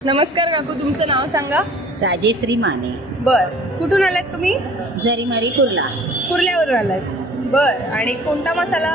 नमस्कार काकू, तुमचं नाव सांगा. राजेश्री माने. बर, कुठून आलात तुम्ही? जरीमारी कुर्ला. कुर्ल्यावरून आलात. बर, आणि कोणता मसाला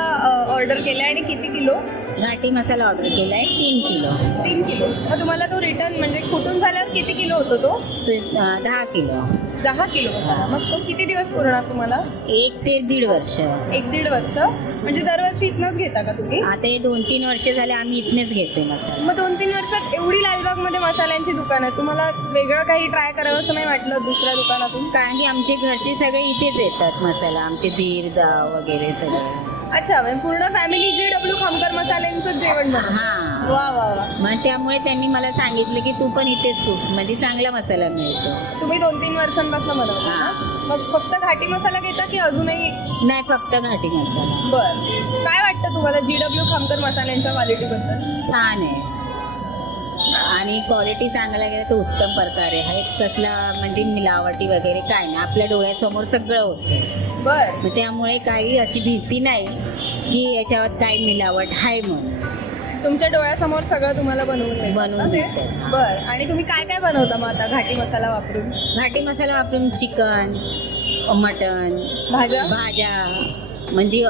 ऑर्डर केलाय आणि किती किलो? घाटी मसाला ऑर्डर केलाय 3 किलो. 3 किलो. मग तुम्हाला तो रिटर्न म्हणजे कुठून झाल्यावर किती किलो होतो तो? 10 किलो. 10 किलो मसाला. मग तो किती दिवस पुरणार तुम्हाला? 1 ते 1.5 वर्ष. 1-1.5 वर्ष. म्हणजे दरवर्षी इथनंच घेता का तुम्ही? आता हे 2-3 वर्ष झाले आम्ही इथनेच घेतोय मसाला. मग 2-3 वर्षात एवढी लालबागमध्ये मसाल्यांची दुकान आहे, तुम्हाला वेगळं काही ट्राय करावं असं नाही वाटलं दुसऱ्या दुकानातून? कारण की आमचे घरचे सगळे इथेच येतात मसाला, आमचे दीर जाव वगैरे सगळे. अच्छा, म्हणजे पूर्ण फॅमिली JW खामकर मसाल्यांचं जेवण बनवतं. हां. वा वा वा. मग त्यामुळे त्यांनी मला सांगितलं की तू पण इथेच खूप म्हणजे चांगला मसाला मिळतो. तुम्ही 2-3 वर्षांपासून बनवता ना? मग फक्त घाटी मसाला घेता की अजूनही? नाही, फक्त घाटी मसाला. बर, काय वाटतं तुम्हाला JW खामकर मसाल्यांच्या क्वालिटीबद्दल? छान आहे आणि क्वालिटी सांगायला गेलं तर उत्तम प्रकारे आहेत. कसला म्हणजे मिलावटी वगैरे काय नाही, आपल्या डोळ्यासमोर सगळं होतं. बर, मग त्यामुळे काही अशी भीती नाही की याच्यावर काय मिलावट आहे म्हणून. तुमच्या डोळ्यासमोर सगळं तुम्हाला बनवून बनवून देतात. बर, आणि तुम्ही काय काय बनवता मग आता घाटी मसाला वापरून? घाटी मसाला वापरून चिकन, मटन, भाज्या म्हणजे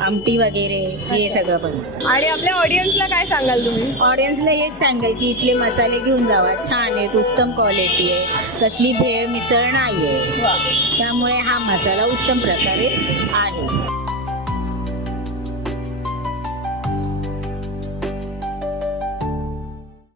आमटी वगैरे हे अच्छा. सगळं बनवतं. आणि आपल्या ऑडियन्सला काय सांगाल तुम्ही? ऑडियन्सला हेच सांगेल की इथले मसाले घेऊन जावा, छान आहेत, उत्तम क्वालिटी आहे, कसली भेळ मिसळ नाही आहे. वा. त्यामुळे हा मसाला उत्तम प्रकारे आहे.